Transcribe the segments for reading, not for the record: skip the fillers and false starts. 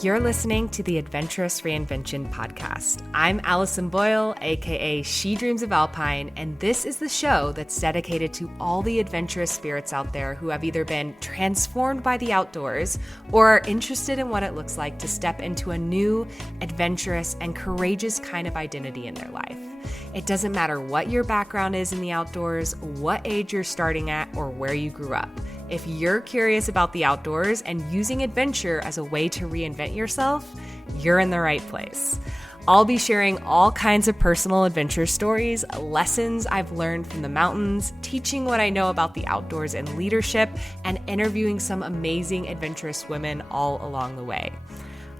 You're listening to the Adventurous Reinvention podcast. I'm Allison Boyle, aka She Dreams of Alpine, and this is the show that's dedicated to all the adventurous spirits out there who have either been transformed by the outdoors or are interested in what it looks like to step into a new, adventurous, and courageous kind of identity in their life. It doesn't matter what your background is in the outdoors, what age you're starting at, or where you grew up. If you're curious about the outdoors and using adventure as a way to reinvent yourself, you're in the right place. I'll be sharing all kinds of personal adventure stories, lessons I've learned from the mountains, teaching what I know about the outdoors and leadership, and interviewing some amazing adventurous women all along the way.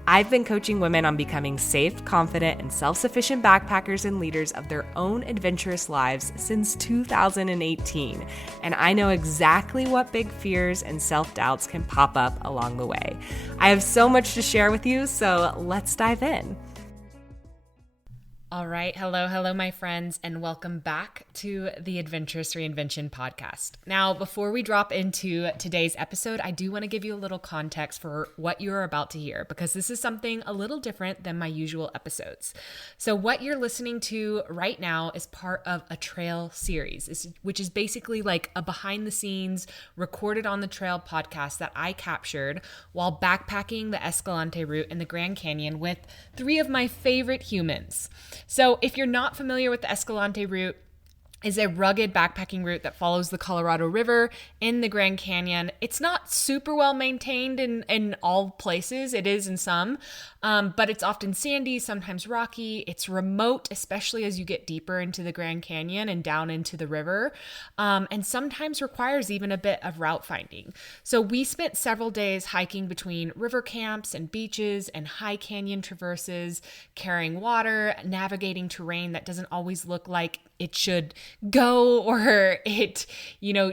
I've been coaching women on becoming safe, confident, and self-sufficient backpackers and leaders of their own adventurous lives since 2018, and I know exactly what big fears and self-doubts can pop up along the way. I have so much to share with you, so let's dive in. All right. Hello, my friends, and welcome back to the Adventurous Reinvention podcast. Now, before we drop into today's episode, I do want to give you a little context for what you're about to hear, because this is something a little different than my usual episodes. So what you're listening to right now is part of a trail series, which is basically like a behind the scenes recorded on the trail podcast that I captured while backpacking the Escalante Route in the Grand Canyon with three of my favorite humans. So if you're not familiar with the Escalante Route, is a rugged backpacking route that follows the Colorado River in the Grand Canyon. It's not super well maintained in all places. It is in some, but it's often sandy, sometimes rocky. It's remote, especially as you get deeper into the Grand Canyon and down into the river, and sometimes requires even a bit of route finding. So we spent several days hiking between river camps and beaches and high canyon traverses, carrying water, navigating terrain that doesn't always look like it should go, or it,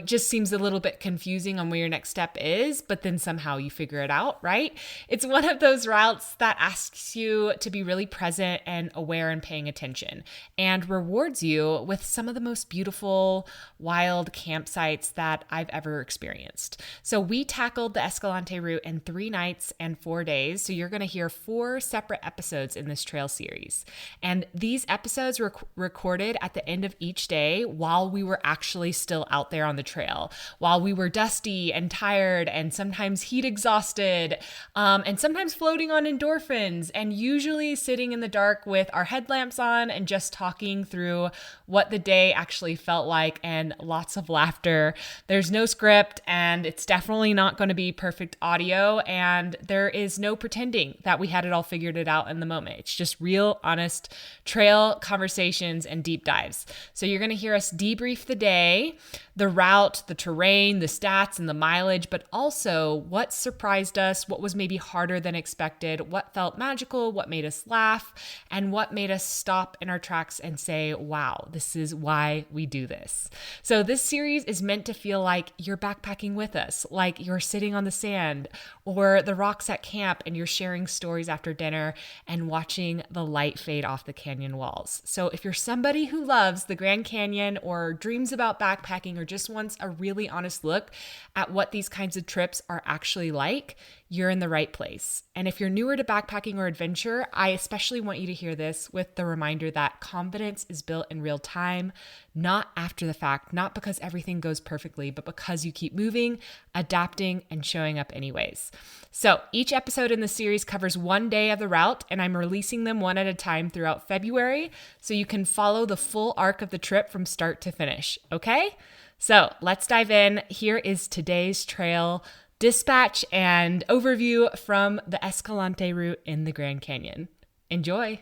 just seems a little bit confusing on where your next step is, but then somehow you figure it out, right? It's one of those routes that asks you to be really present and aware and paying attention, and rewards you with some of the most beautiful, wild campsites that I've ever experienced. So we tackled the Escalante Route in 3 nights and 4 days. So you're going to hear 4 separate episodes in this trail series. And these episodes were recorded at the end of each day while we were actually still out there on the trail, while we were dusty and tired and sometimes heat exhausted, and sometimes floating on endorphins, and usually sitting in the dark with our headlamps on and just talking through what the day actually felt like, and lots of laughter. There's no script, and it's definitely not going to be perfect audio, and there is no pretending that we had it all figured out in the moment. It's just real, honest trail conversations and deep dives. So you're going to hear us debrief the day, the route, the terrain, the stats, and the mileage, but also what surprised us, what was maybe harder than expected, what felt magical, what made us laugh, and what made us stop in our tracks and say, wow, this is why we do this. So this series is meant to feel like you're backpacking with us, like you're sitting on the sand or the rocks at camp and you're sharing stories after dinner and watching the light fade off the canyon walls. So if you're somebody who loves the Grand Canyon or dreams about backpacking or just wants a really honest look at what these kinds of trips are actually like, you're in the right place. And if you're newer to backpacking or adventure, I especially want you to hear this with the reminder that confidence is built in real time, not after the fact, not because everything goes perfectly, but because you keep moving, adapting, and showing up anyways. So each episode in the series covers 1 day of the route, and I'm releasing them one at a time throughout February, so you can follow the full arc of the trip from start to finish, okay? So let's dive in. Here is today's trail dispatch and overview from the Escalante Route in the Grand Canyon. Enjoy.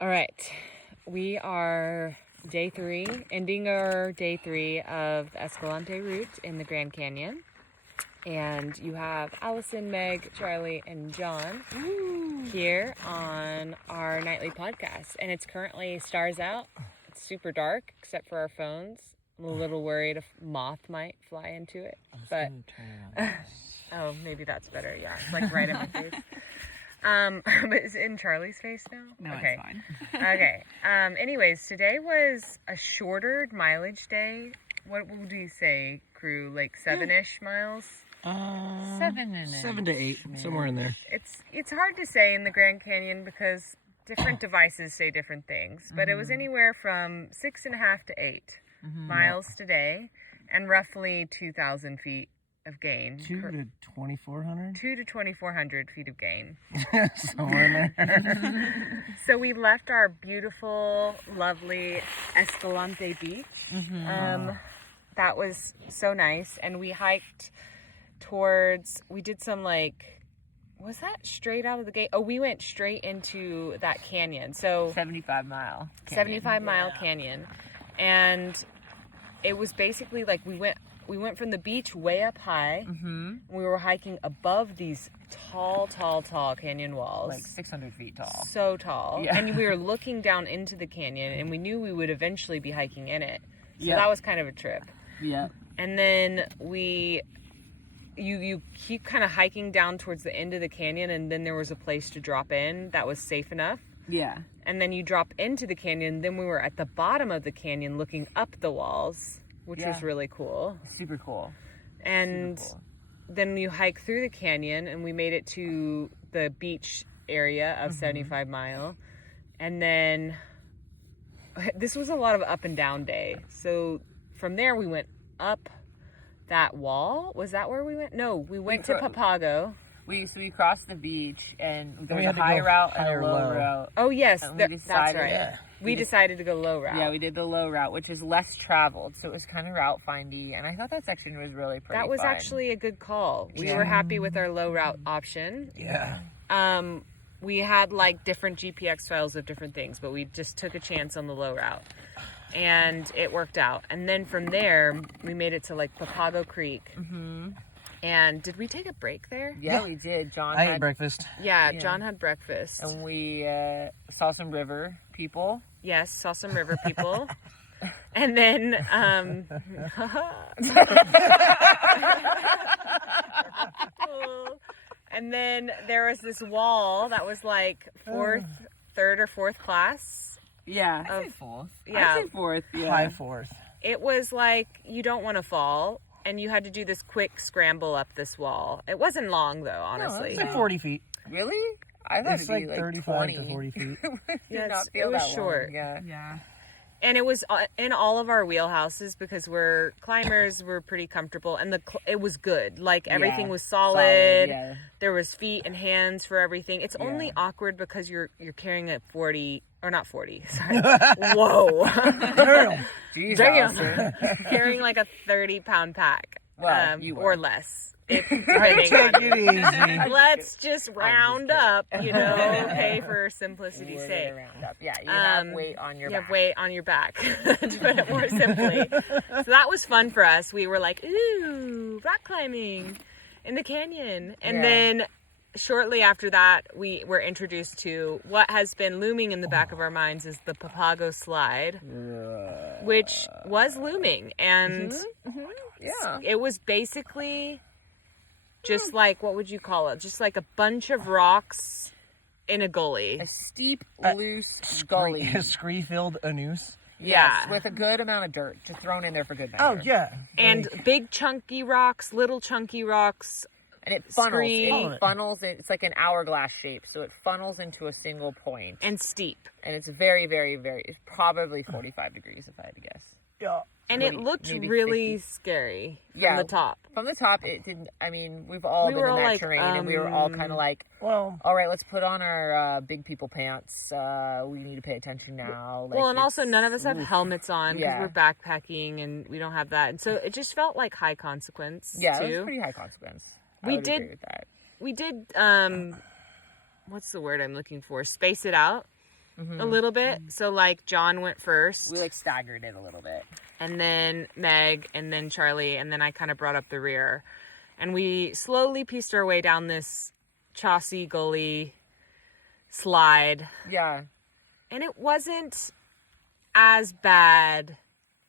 All right, we are day 3, ending our day 3 of the Escalante Route in the Grand Canyon. And you have Allison, Meg, Charlie, and John here on our nightly podcast. And it's currently stars out. It's super dark, except for our phones. I'm a little worried a moth might fly into it, but oh, maybe that's better. Yeah, it's like right in my face. But is it in Charlie's face now? No, okay. It's fine. Okay. Anyways, today was a shorter mileage day. What would you say, crew? Like 7-ish miles? 7 to 8, somewhere in there. It's hard to say in the Grand Canyon because different devices say different things, but it was anywhere from 6.5 to 8 miles today, and roughly 2,000 feet of gain. 2 to 2,400? 2 to 2,400 feet of gain. Somewhere in there. So we left our beautiful, lovely Escalante Beach. That was so nice, and we hiked we did some was that straight out of the gate? Oh, we went straight into that canyon. So 75-mile canyon. 75-mile canyon. And it was basically we went from the beach way up high. We were hiking above these tall canyon walls. Like 600 feet tall. So tall. Yeah. And we were looking down into the canyon, and we knew we would eventually be hiking in it. So that was kind of a trip. Yeah. And then you keep kind of hiking down towards the end of the canyon, and then there was a place to drop in that was safe enough. Yeah. And then you drop into the canyon. Then we were at the bottom of the canyon looking up the walls, which was really cool. Super cool. And then you hike through the canyon, and we made it to the beach area of 75 Mile. And then this was a lot of up and down day. So from there we went up that wall. Was that where we went? No, we went to Papago. We crossed the beach, and there was a high route and a low route. Oh yes, that's right. Yeah. We decided to go low route. Yeah, we did the low route, which is less traveled, so it was kind of route findy, and I thought that section was really pretty. That was fun. actually a good call. We were happy with our low route option. Yeah. We had different GPX files of different things, but we just took a chance on the low route. And it worked out. And then from there, we made it to Papago Creek. And did we take a break there? Yeah, we did. I ate breakfast. Yeah, John had breakfast. And we saw some river people. Yes, saw some river people. And then, and then there was this wall that was third or fourth class. Yeah. I'd say fourth. Yeah. I'd say fourth. Yeah. High fourth. It was you don't want to fall, and you had to do this quick scramble up this wall. It wasn't long, though, honestly. It's 40 feet. Really? I thought It's it'd be 35 20. to 40 feet. Yeah, it was short. Yeah. And it was in all of our wheelhouses because we're climbers. We're pretty comfortable, and it was good. Everything was solid. Yeah. There was feet and hands for everything. It's only awkward because you're carrying a 40 or not 40. Sorry. Whoa. Damn. Carrying a 30-pound pack. Well, or less. Take it easy. Let's just round up, pay for simplicity's sake. Yeah, you have weight on your back. You have weight on your back, to put it more simply. So that was fun for us. We were ooh, rock climbing in the canyon. And then shortly after that, we were introduced to what has been looming in the back of our minds is the Papago Slide, which was looming. And it was basically just what would you call it? Just a bunch of rocks in a gully. A steep, loose gully. A scree-filled anus. Yeah. With a good amount of dirt just thrown in there for good measure. Oh, yeah. And big chunky rocks, little chunky rocks. And it funnels. It's like an hourglass shape, so it funnels into a single point. And steep. And it's very, very, very, it's probably 45 degrees if I had to guess. Yeah. And it looked really scary from the top. From the top, it didn't, we've all been in that terrain, and we were all kind of all right, let's put on our big people pants. We need to pay attention now. And also none of us have helmets on because we're backpacking, and we don't have that. And so it just felt like high consequence, too. Yeah, it was pretty high consequence. I would agree with that. We did, what's the word I'm looking for? Space it out. A little bit. So John went first. We staggered it a little bit. And then Meg, and then Charlie, and then I kind of brought up the rear. And we slowly pieced our way down this chossy gully slide. Yeah. And it wasn't as bad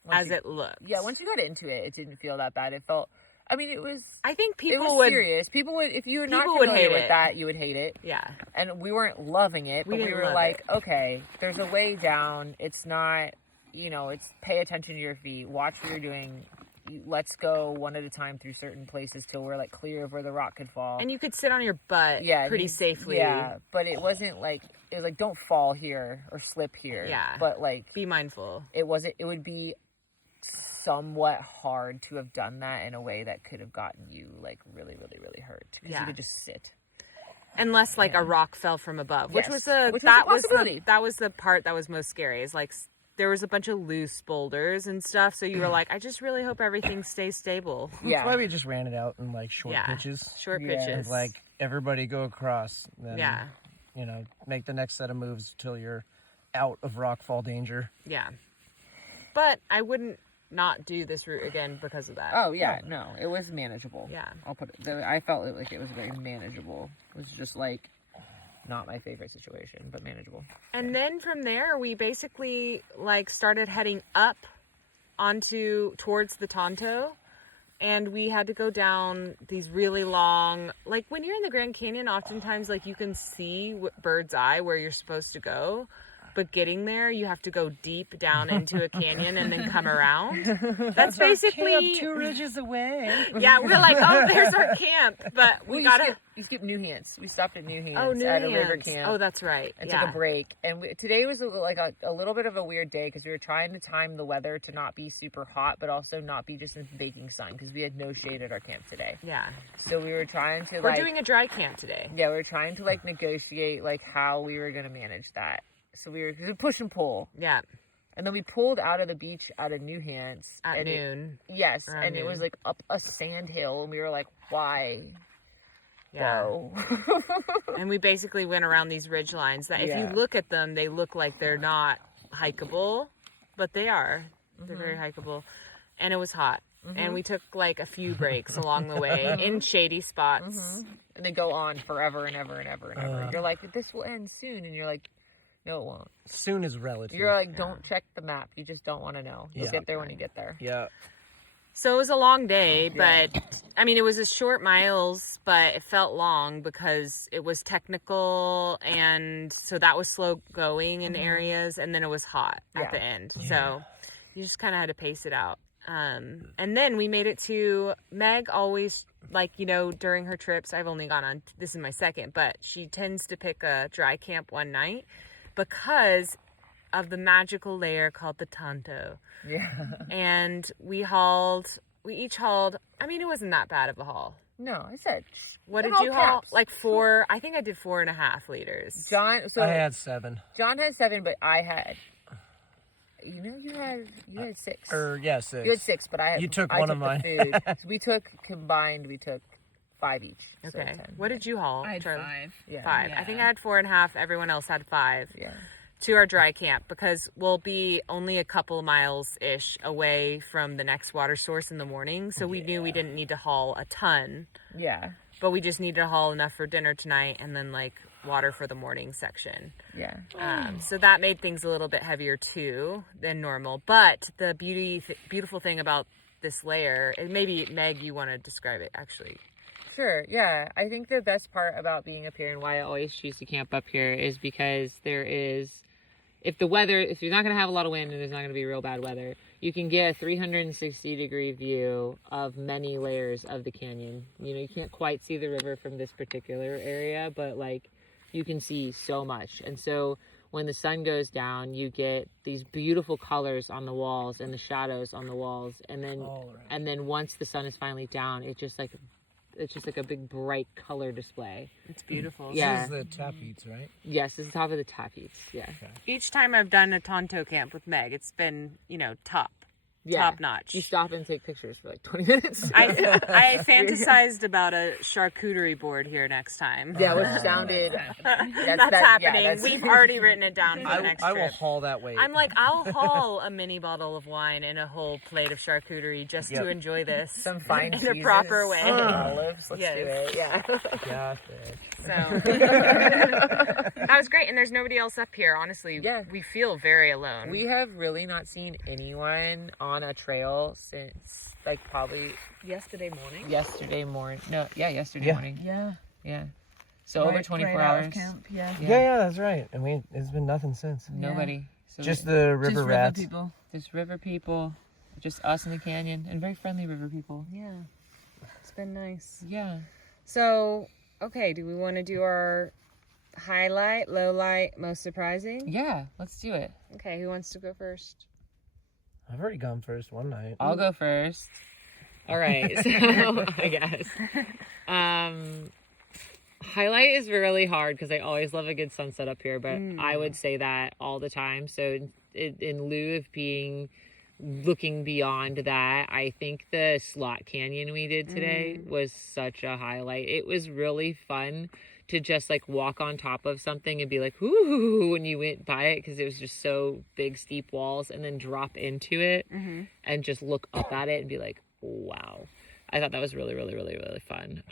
as it looked. Yeah, once you got into it, it didn't feel that bad. It felt, it was... I think people it was would... serious. People would, if you were not familiar with that, you would hate it. Yeah. And we weren't loving it, but we were okay, there's a way down. It's not, it's pay attention to your feet. Watch what you're doing. let's go one at a time through certain places till we're like clear of where the rock could fall. And you could sit on your butt pretty safely. Yeah, but it wasn't like, it was like, don't fall here or slip here. Yeah. But like, be mindful. it would be somewhat hard to have done that in a way that could have gotten you like really, really, really hurt. Because you could just sit. Unless like a rock fell from above, which was the part that was most scary. Is like there was a bunch of loose boulders and stuff, so you were like, I just really hope everything stays stable. That's why we just ran it out in like short pitches. Short pitches. Like everybody go across. Then, Yeah. make the next set of moves till you're out of rock fall danger. Yeah. But I wouldn't not do this route again because of that. Oh yeah, no, it was manageable. Yeah. I'll put it. I felt like it was very manageable. It was just like not my favorite situation, but manageable. And then from there, we basically like started heading up towards the Tonto, and we had to go down these really long. Like when you're in the Grand Canyon, oftentimes like you can see bird's eye where you're supposed to go. But getting there, you have to go deep down into a canyon and then come around. That's basically camp 2 ridges away. Yeah, we're like, oh, there's our camp, but we gotta. You skip New Hands. We stopped at New Hands. Oh, New at Hands. a river camp. Oh, that's right. And took a break. And today was a little bit of a weird day because we were trying to time the weather to not be super hot, but also not be just in baking sun because we had no shade at our camp today. Yeah. So we were trying to. We're doing a dry camp today. Yeah, we were trying to like negotiate like how we were gonna manage that. So we were push and pull. Yeah. And then we pulled out of the beach out of New Hands. At noon. And it was like up a sand hill. And we were like, why? Yeah. Whoa. And we basically went around these ridge lines that if you look at them, they look like they're not hikeable. But they are. They're very hikeable. And it was hot. And we took like a few breaks along the way in shady spots. And they go on forever and ever and ever and ever. You're like, this will end soon. And you're like, no, it won't. Soon is relative. You're like, don't check the map. You just don't want to know. You'll get there when you get there. Yeah. So it was a long day, but I mean, it was a short miles, but it felt long because it was technical. And so that was slow going in areas. And then it was hot at the end. Yeah. So you just kind of had to pace it out. And then we made it to Meg always, like, during her trips, I've only gone on, this is my second, but she tends to pick a dry camp one night because of the magical layer called the Tonto. Yeah. And we each hauled, I mean, it wasn't that bad of a haul. No, I said. What did you haul? Like 4, I think I did 4.5 liters. I had 7. John had 7, but I had, you had 6. 6. You had 6, but I took one of mine. Food. So we took 5 each. Okay. So what did you haul? I had Charlie? 5. Yeah. 5. Yeah. I think I had 4.5. Everyone else had 5. Yeah. To our dry camp because we'll be only a couple miles-ish away from the next water source in the morning. So we knew we didn't need to haul a ton. Yeah. But we just needed to haul enough for dinner tonight and then like water for the morning section. Yeah. So that made things a little bit heavier too than normal. But the beautiful thing about this layer, and maybe Meg, you want to describe it actually. Sure, yeah. I think the best part about being up here and why I always choose to camp up here is because if you're not going to have a lot of wind and there's not going to be real bad weather, you can get a 360-degree view of many layers of the canyon. You can't quite see the river from this particular area, but like you can see so much. And so when the sun goes down, you get these beautiful colors on the walls and the shadows on the walls. And then once the sun is finally down, it's just like a big bright color display. It's beautiful. Yeah. This is the top eats, right? Yes, this is top of the top eats. Yeah. Okay. Each time I've done a Tonto camp with Meg, it's been, top notch. You stop and take pictures for like 20 minutes. I fantasized about a charcuterie board here next time. Yeah, which sounded... That's happening. Yeah, We've already written it down for the next trip. I will haul that weight. I'm like, I'll haul a mini bottle of wine and a whole plate of charcuterie just to enjoy this. Some fine in a proper way. Olives. Let's do it. Yeah. Got it. So that was great. And there's nobody else up here, honestly. Yeah. We feel very alone. We have really not seen anyone on a trail since like probably yesterday morning. Yesterday morning. Yeah. So over 24 hours. Camp. Yeah, that's right. And it's been nothing since. Nobody. So just the river rats. People. Just river people. just us in the canyon, and very friendly river people. Yeah. It's been nice. Yeah. So, okay, do we want to do our highlight, low light, most surprising? Yeah, let's do it. Okay, who wants to go first? I've already gone first one night. I'll go first. All right, so I guess. Highlight is really hard because I always love a good sunset up here, but I would say that all the time. So in lieu of looking beyond that, I think the slot canyon we did today was such a highlight. It was really fun to just like walk on top of something and be like, ooh, when you went by it, because it was just so big, steep walls, and then drop into it and just look up at it and be like, wow. I thought that was really, really, really, really fun.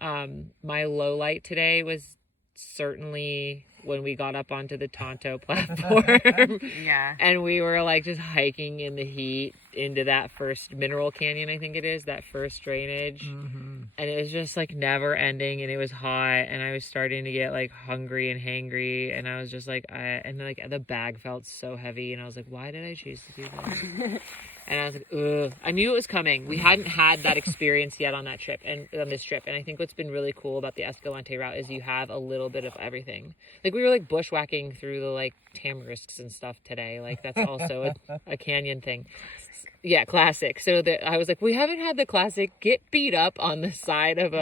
My low light today was certainly when we got up onto the Tonto Platform. Yeah. And we were like just hiking in the heat into that first mineral canyon, I think it is, that first drainage. And it was just like never ending, and it was hot, and I was starting to get like hungry and hangry, and I was just like, and like the bag felt so heavy, and I was like, why did I choose to do this? And I was like, ugh. I knew it was coming. We hadn't had that experience yet on that trip and on this trip. And I think what's been really cool about the Escalante route is you have a little bit of everything. Like we were like bushwhacking through the like tamarisks and stuff today. Like that's also a canyon thing. Yeah, classic. So I was like, we haven't had the classic get beat up on the side of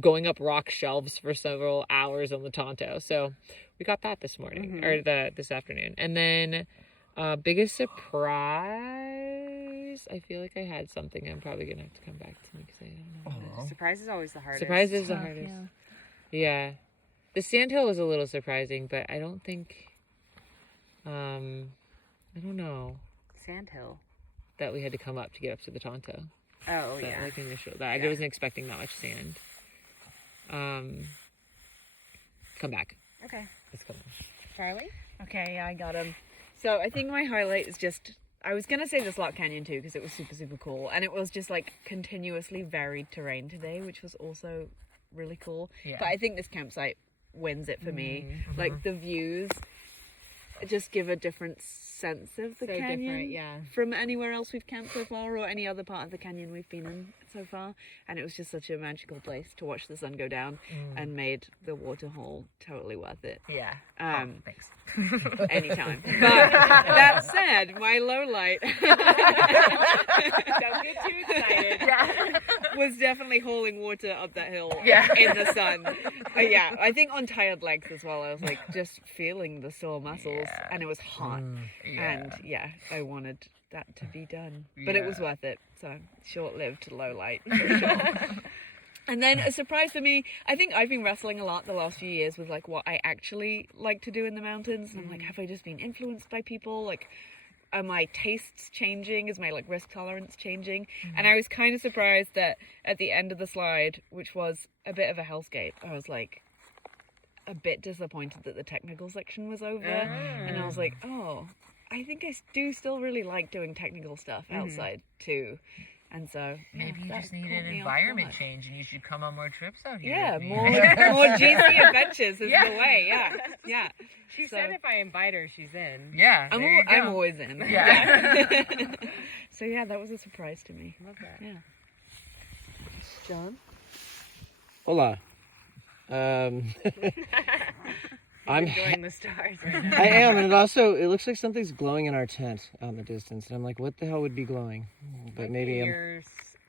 going up rock shelves for several hours on the Tonto. So we got that this morning or this afternoon. And then biggest surprise, I feel like I had something. I'm probably gonna have to come back to me because I don't know. Surprise is always the hardest. Surprise is the hardest. Yeah. The sandhill was a little surprising, but I don't think I don't know Sandhill. that we had to come up to get up to the Tonto. Oh, That, yeah. like initial that I wasn't expecting that much sand. Come back. Okay. Let's go. Charlie? Okay, yeah, I got him. So I think my highlight is just, I was going to say the Slot Canyon too, because it was super, super cool. And it was just like continuously varied terrain today, which was also really cool. Yeah. But I think this campsite wins it for me. Like the views just give a different sense of the So canyon different, yeah. from anywhere else we've camped so far or any other part of the canyon we've been in so far. And it was just such a magical place to watch the sun go down and made the waterhole totally worth it. Yeah. Thanks. Anytime. But that said, my low light Don't get too excited. was definitely hauling water up that hill Yeah. in the sun. Yeah, I think on tired legs as well. I was like just feeling the sore muscles, and it was hot. And yeah, I wanted that to be done, but it was worth it. So short-lived low light for sure. And then a surprise for me, I think I've been wrestling a lot the last few years with like what I actually like to do in the mountains. And I'm like, have I just been influenced by people? Like, are my tastes changing? Is my like risk tolerance changing? And I was kind of surprised that at the end of the slide, which was a bit of a hellscape, I was like a bit disappointed that the technical section was over. And I was like, oh, I think I do still really like doing technical stuff outside too. And so Maybe you that just need caught an me off environment guard. change, and you should come on more trips out here. Yeah, with me. more GC adventures is the way. Yeah. She So- said if I invite her, she's in. Yeah, I'm, there you I'm go. always in. Yeah. So yeah, that was a surprise to me. Love that. Yeah. John? Hola. I'm Enjoying the stars right now. I am, and it looks like something's glowing in our tent out in the distance, and I'm like, what the hell would be glowing? But maybe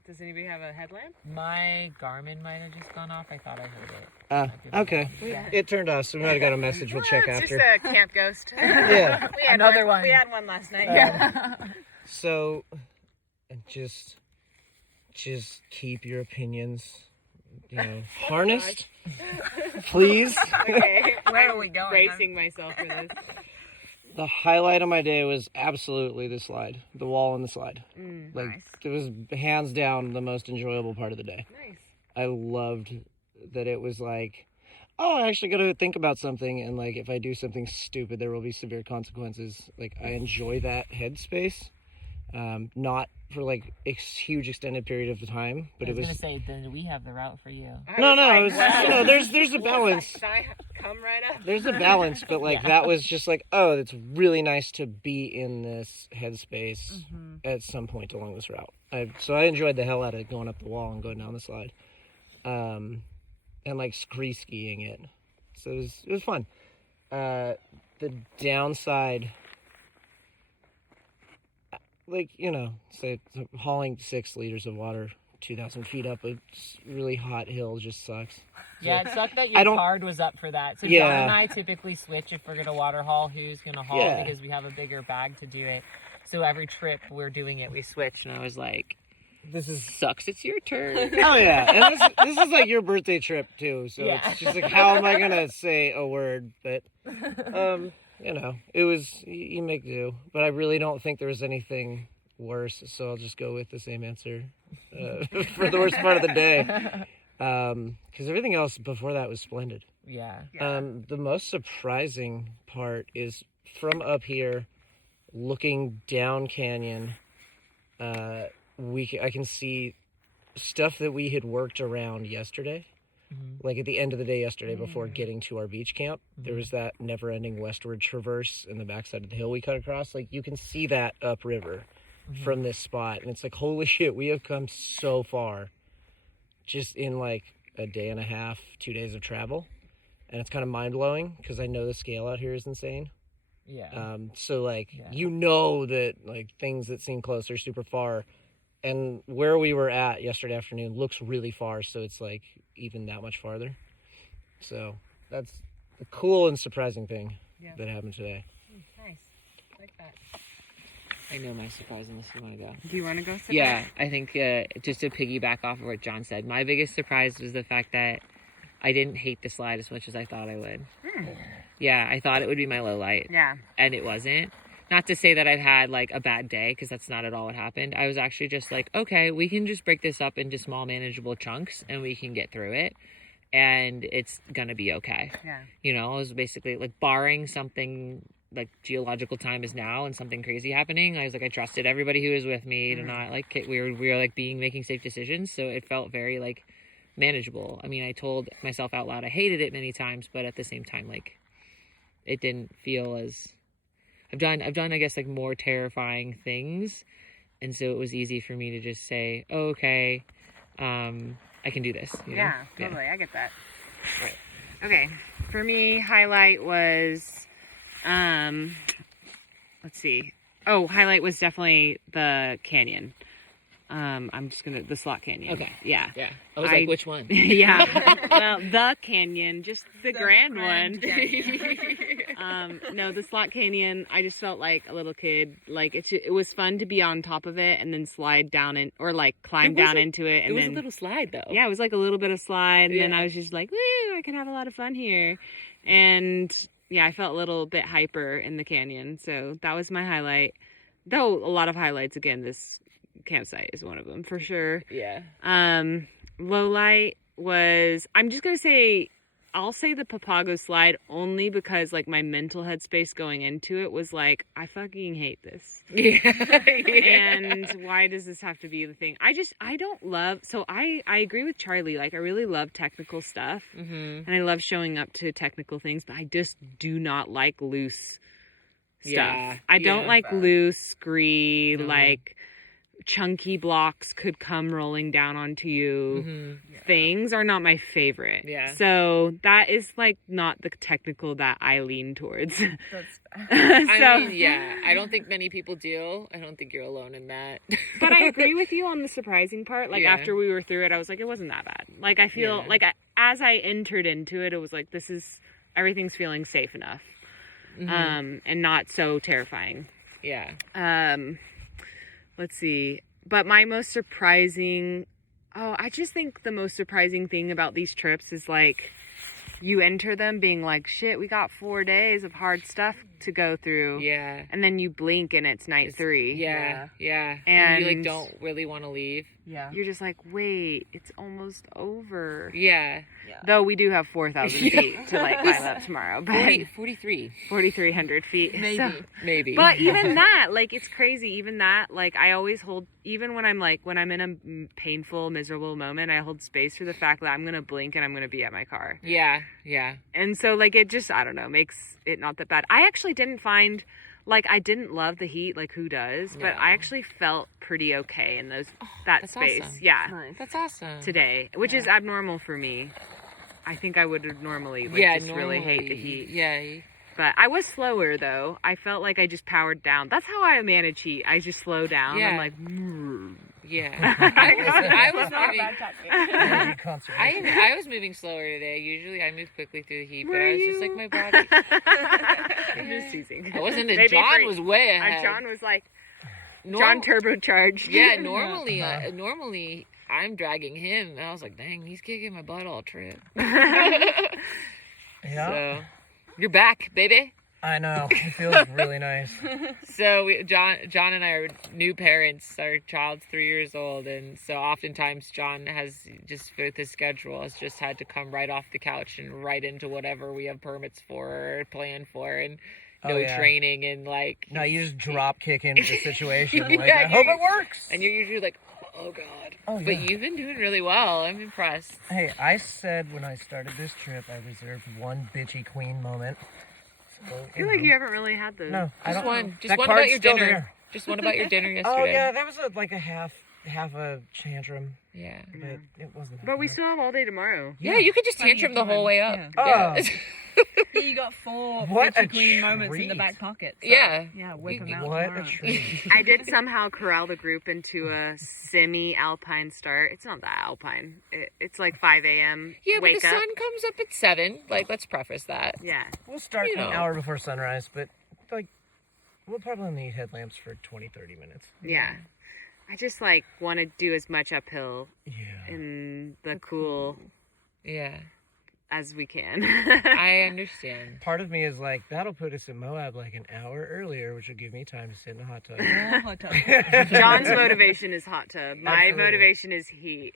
Does anybody have a headlamp? My Garmin might have just gone off. I thought I heard it. okay. It turned off, so we might have got a message. We'll check It's after. just a camp ghost. Yeah. We had Another one. We had one last night. So, just keep your opinions, harnessed, please. Okay. Where are we going? Bracing myself for this. The highlight of my day was absolutely the slide, the wall and the slide. Nice. It was hands down the most enjoyable part of the day. Nice. I loved that it was like, oh, I actually got to think about something, and like if I do something stupid, there will be severe consequences. Like I enjoy that headspace, Not for like a huge extended period of time, but I it was was. gonna say, then we have the route for you. No, it was, there's a balance. Can I come right up? There's a balance, but like that was just like, oh, it's really nice to be in this headspace at some point along this route. So I enjoyed the hell out of going up the wall and going down the slide, and like skiing it. So it was fun. The downside, like, say hauling 6 liters of water 2,000 feet up a really hot hill just sucks. Yeah, it sucked that your card was up for that. So John and I typically switch if we're going to water haul, who's going to haul, because we have a bigger bag to do it. So every trip we're doing it, we switch. And I was like, this sucks. It's your turn. Oh, yeah. And this is like your birthday trip, too. So it's just like, how am I going to say a word? But, it was, you make do. But I really don't think there was anything worse. So I'll just go with the same answer for the worst part of the day. Because everything else before that was splendid. Yeah. The most surprising part is from up here, looking down canyon, I can see stuff that we had worked around yesterday. Like at the end of the day yesterday before getting to our beach camp, there was that never-ending westward traverse in the backside of the hill we cut across. Like you can see that upriver from this spot. And it's like, holy shit, we have come so far just in like a day and a half, 2 days of travel. And it's kind of mind-blowing because I know the scale out here is insane. Yeah. So like, that like things that seem close are super far. And where we were at yesterday afternoon looks really far, so it's like even that much farther. So that's a cool and surprising thing that happened today. Nice. I like that. I know my surprise unless you want to go. Do you want to go sit Yeah, I think just to piggyback off of what John said, my biggest surprise was the fact that I didn't hate the slide as much as I thought I would. Yeah, I thought it would be my low light. Yeah. And it wasn't. Not to say that I've had like a bad day, because that's not at all what happened. I was actually just like, okay, we can just break this up into small manageable chunks and we can get through it. And it's going to be okay. Yeah. It was basically like barring something like geological time is now and something crazy happening. I was like, I trusted everybody who was with me to not like, we were like making safe decisions. So it felt very like manageable. I mean, I told myself out loud I hated it many times, but at the same time, like it didn't feel as I've done I guess like more terrifying things, and so it was easy for me to just say, oh, okay, I can do this. Yeah, totally. I get that. Right. Okay. For me, highlight was let's see. Oh, highlight was definitely the canyon. I'm just gonna the slot canyon. Okay. Yeah. Yeah. I was like, which one? Yeah. Well, the canyon, just the grand one. No, the slot canyon. I just felt like a little kid. Like it was fun to be on top of it and then slide down in, or like climb down into it. And it was then, a little slide though. Yeah, it was like a little bit of slide, and then I was just like, woo! I can have a lot of fun here, and yeah, I felt a little bit hyper in the canyon. So that was my highlight. Though a lot of highlights again. This campsite is one of them for sure. Yeah. Low light was, I'm just gonna say, I'll say the Papago Slide only because like my mental headspace going into it was like, I fucking hate this. And why does this have to be the thing? I don't love, so I agree with Charlie. Like I really love technical stuff and I love showing up to technical things, but I just do not like loose stuff. Yeah. I don't like loose, scree, like chunky blocks could come rolling down onto you. Things are not my favorite. Yeah. So that is like not the technical that I lean towards. I mean, yeah. I don't think many people do. I don't think you're alone in that. But I agree with you on the surprising part. Like after we were through it, I was like, it wasn't that bad. Like I feel like as I entered into it, it was like, everything's feeling safe enough. And not so terrifying. Yeah. Let's see. But my most surprising... I just think the most surprising thing about these trips is, like, you enter them being like, shit, we got 4 days of hard stuff to go through. Yeah. And then you blink and it's night 3. Yeah. And you, like, don't really want to leave. Yeah. you're just like, wait, it's almost over. Yeah. Though we do have 4,000 feet to like climb up tomorrow, but 43. 4,300 feet. Maybe. But even that, like, it's crazy. Even that, like, I always hold, even when I'm in a painful, miserable moment, I hold space for the fact that I'm going to blink and I'm going to be at my car. Yeah. And so, like, it just, I don't know, makes it not that bad. I actually didn't find, like, I didn't love the heat, like, who does? But I actually felt pretty okay in that space. Awesome. Yeah. Nice. That's awesome. Today, which is abnormal for me. I think I would have normally, like, really hate the heat. Yeah. But I was slower, though. I felt like I just powered down. That's how I manage heat. I just slow down. Yeah. I'm like, Yeah. I was Not moving. bad tactic. I was moving slower today. Usually I move quickly through the heat, but Were I was you? just like my body. I'm just teasing. I wasn't. Maybe John for- was way ahead. John was like, Norm- John turbocharged. Yeah, normally I'm dragging him. And I was like, dang, he's kicking my butt all trip. Yeah. So, you're back, baby. I know. It feels really nice. So John and I are new parents. Our child's 3 years old, and so oftentimes John has just, with his schedule, has just had to come right off the couch and right into whatever we have permits for or planned for, and no training, and like. No, you just drop kick into the situation. Like, Yeah, I hope it works. And you're usually like, oh god. Oh, But yeah. you've been doing really well. I'm impressed. Hey, I said when I started this trip, I reserved one bitchy queen moment. So, I feel like you haven't really had those. No, I Just don't. one. Just That one about card's your still dinner. there. Just one about your dinner yesterday. Oh yeah, that was like a half a tantrum, Yeah. but it wasn't. that But we bad. still have all day tomorrow. Yeah, you could just Plenty tantrum of the whole time. way up. Yeah. Oh. Yeah, you got 4 What bitchy a queen moments in the treat. back pocket. So, Yeah. Yeah, whip them out What tomorrow. a treat. I did somehow corral the group into a semi-alpine start. It's not that alpine. It's like 5 a.m. Yeah, but Wake the up. sun comes up at 7. Like, let's preface that. Yeah. We'll start You an know. hour before sunrise, but like we'll probably need headlamps for 20-30 minutes. Yeah. I just like want to do as much uphill Yeah. in the cool Yeah. as we can. I understand. Part of me is like, that'll put us in Moab like an hour earlier, which will give me time to sit in a hot tub. Oh, hot tub. John's motivation is hot tub. My Absolutely. motivation is heat.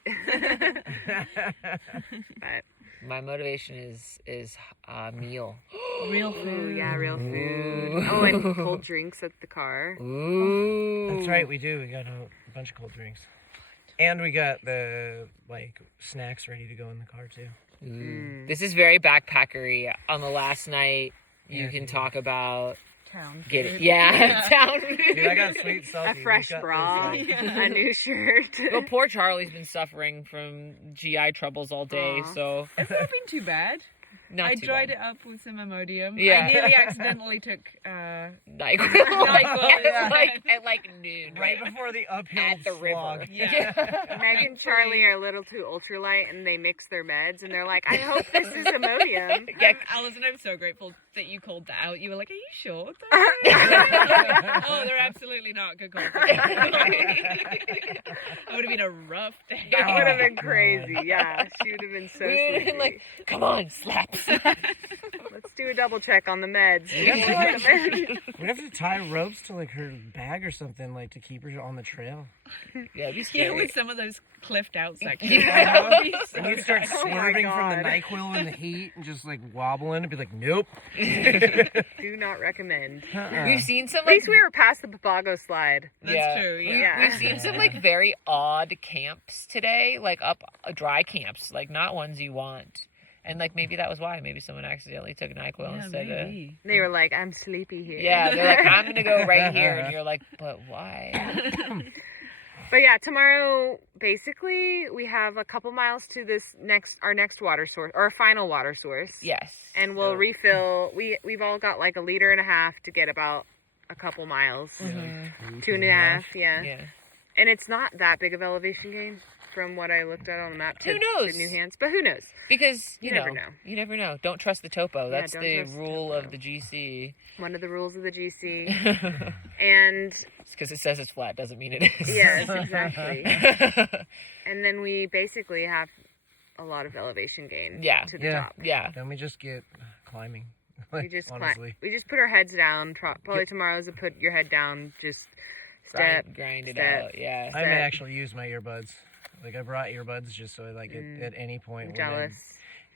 But My motivation is meal. Real ooh, food. yeah, real food. Ooh. Oh, and cold drinks at the car. Ooh. That's right, we do. We got a bunch of cold drinks. And we got the like snacks ready to go in the car too. Ooh. This is very backpackery. On the last night, you Yeah, can dude. talk about Town getting food. town. Dude, I got sweet salty. A fresh We got bra, those, like- a new shirt. Well, poor Charlie's been suffering from GI troubles all day, Aw. so It's not been too bad. not I too dried bad. it up with some Imodium. Yeah. I nearly accidentally took NyQuil. NyQuil. at like noon, right before the uphill at the slog. river. Yeah. Meg and Charlie are a little too ultralight, and they mix their meds, and they're like, "I hope this is Imodium." Yeah. Allison, I'm so grateful that you called that out. You were like, "Are you sure?" Oh, they're absolutely not good calls. That would have been a rough day. That would have been crazy. Yeah, she would have been so We would have sleepy. been like, come on, slaps. Let's do a double check on the meds. Yeah. You want the meds? We'd have to tie ropes to like her bag or something, like to keep her on the trail. Yeah, it'd be Yeah, scary. with some of those cliffed out sections. Yeah. That would be so And you'd start nice. Oh my swerving from the God. NyQuil in the heat and just like wobbling and be like, nope. Do not recommend. We've seen some At least like we were past the Papago Slide. That's true, yeah. Yeah. We've seen some like very odd camps today, like up dry camps, like not ones you want. And like maybe that was why. Maybe someone accidentally took NyQuil Yeah, instead of. maybe. They were like, "I'm sleepy here." Yeah, they're like, I'm gonna go right here, and you're like, but why? But yeah, tomorrow basically we have a couple miles to our next water source, or our final water source. Yes. And we'll refill. We've all got like 1.5 liters to get about a couple miles. Mm-hmm. 2.5, yeah. Yeah. And it's not that big of elevation gain from what I looked at on the map. Who knows? To New Hands, but who knows? Because You never know. You never know. Don't trust the topo. Yeah, That's don't the trust the rule topo. of the GC. One of the rules of the GC. Just And because it says it's flat doesn't mean it is. yes, exactly. And then we basically have a lot of elevation gain. Yeah. To the Yeah. top. Yeah. Then we just get climbing. We Like, just honestly. we just put our heads down. Probably tomorrow's a put your head down, just grind it step. out. Yeah. I may actually use my earbuds. Like I brought earbuds just so like at any point I'm when I jealous.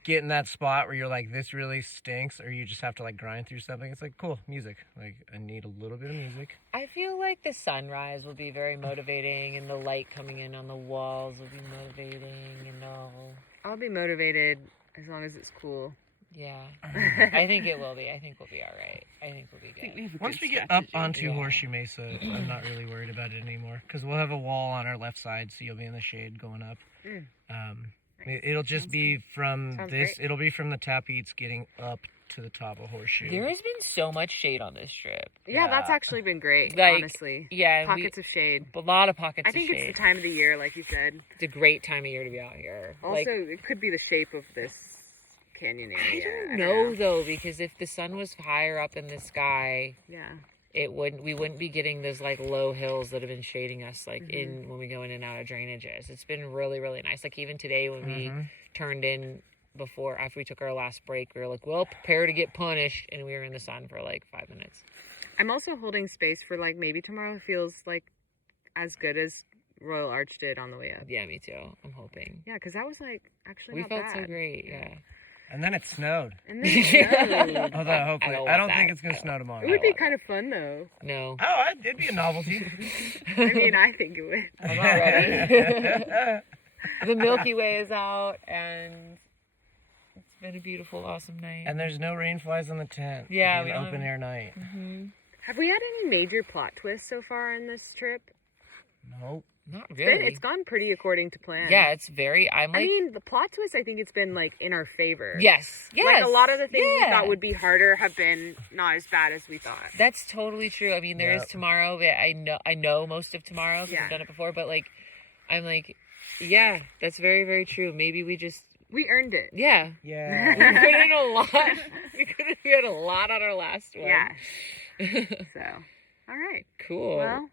get in that spot where you're like, this really stinks, or you just have to like grind through something. It's like, cool, music. Like I need a little bit of music. I feel like the sunrise will be very motivating, and the light coming in on the walls will be motivating, and all. I'll be motivated as long as it's cool. Yeah. I think it will be. I think we'll be all right. I think we'll be good. Once we get up onto Horseshoe Mesa, I'm not really worried about it anymore because we'll have a wall on our left side, so you'll be in the shade going up. It'll just be from Sounds this. great. It'll be from the tap eats getting up to the top of Horseshoe. There has been so much shade on this trip. Yeah, that's actually been great, Like, honestly. Yeah, and Pockets of shade. a lot of pockets I think of shade. it's the time of the year, like you said. It's a great time of year to be out here. Also, Like, it could be the shape of this canyon I area. don't know though, because if the sun was higher up in the sky, Yeah. we wouldn't be getting those like low hills that have been shading us like in when we go in and out of drainages. It's been really, really nice. Like even today when we turned in after we took our last break, we were like, well, prepare to get punished, and we were in the sun for like 5 minutes. I'm also holding space for like maybe tomorrow feels like as good as Royal Arch did on the way up. Yeah, me too. I'm hoping. Yeah, because that was like actually We not felt bad. so great, yeah. And then it snowed. And then it snowed. Although hopefully, don't I don't want think that. it's gonna snow tomorrow. It would be kind of fun though. No. Oh, it'd be a novelty. I mean, I think it would. I'm not ready. The Milky Way is out, and it's been a beautiful, awesome night. And there's no rain flies on the tent. Yeah, It'll be we an don't open air night. Have we had any major plot twists so far in this trip? Nope. Not really. It's gone pretty according to plan. Yeah, it's very. I'm like. I mean, the plot twist, I think it's been like in our favor. Yes. Like a lot of the things we yeah. thought would be harder have been not as bad as we thought. That's totally true. I mean, there is Yep. tomorrow. But I know most of tomorrow because Yeah. I've done it before. But like, I'm like, yeah, that's very, very true. Maybe we just, We earned it. yeah, we Yeah. put in a lot. We had a lot on our last one. Yeah. So, all right. Cool. Well,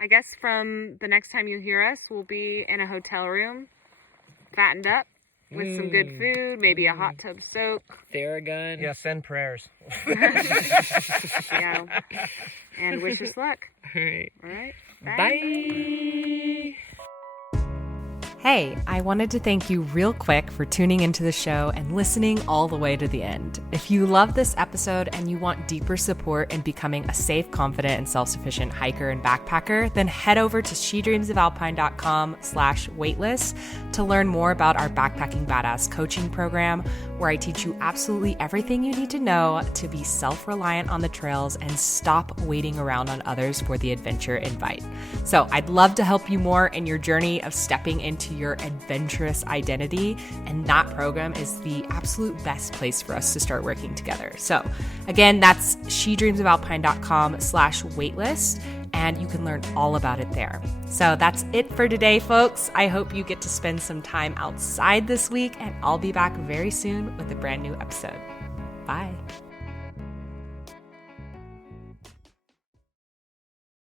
I guess from the next time you hear us, we'll be in a hotel room, fattened up with some good food, maybe a hot tub soak, Theragun. Yeah, send prayers. you know, and wish us luck. All right. All right. Bye. Hey, I wanted to thank you real quick for tuning into the show and listening all the way to the end. If you love this episode and you want deeper support in becoming a safe, confident, and self-sufficient hiker and backpacker, then head over to shedreamsofalpine.com/waitlist to learn more about our Backpacking Badass coaching program, where I teach you absolutely everything you need to know to be self-reliant on the trails and stop waiting around on others for the adventure invite. So I'd love to help you more in your journey of stepping into your adventurous identity, and that program is the absolute best place for us to start working together. So again, that's shedreamsofalpine.com/waitlist, and you can learn all about it there. So that's it for today, folks. I hope you get to spend some time outside this week, and I'll be back very soon with a brand new episode. Bye.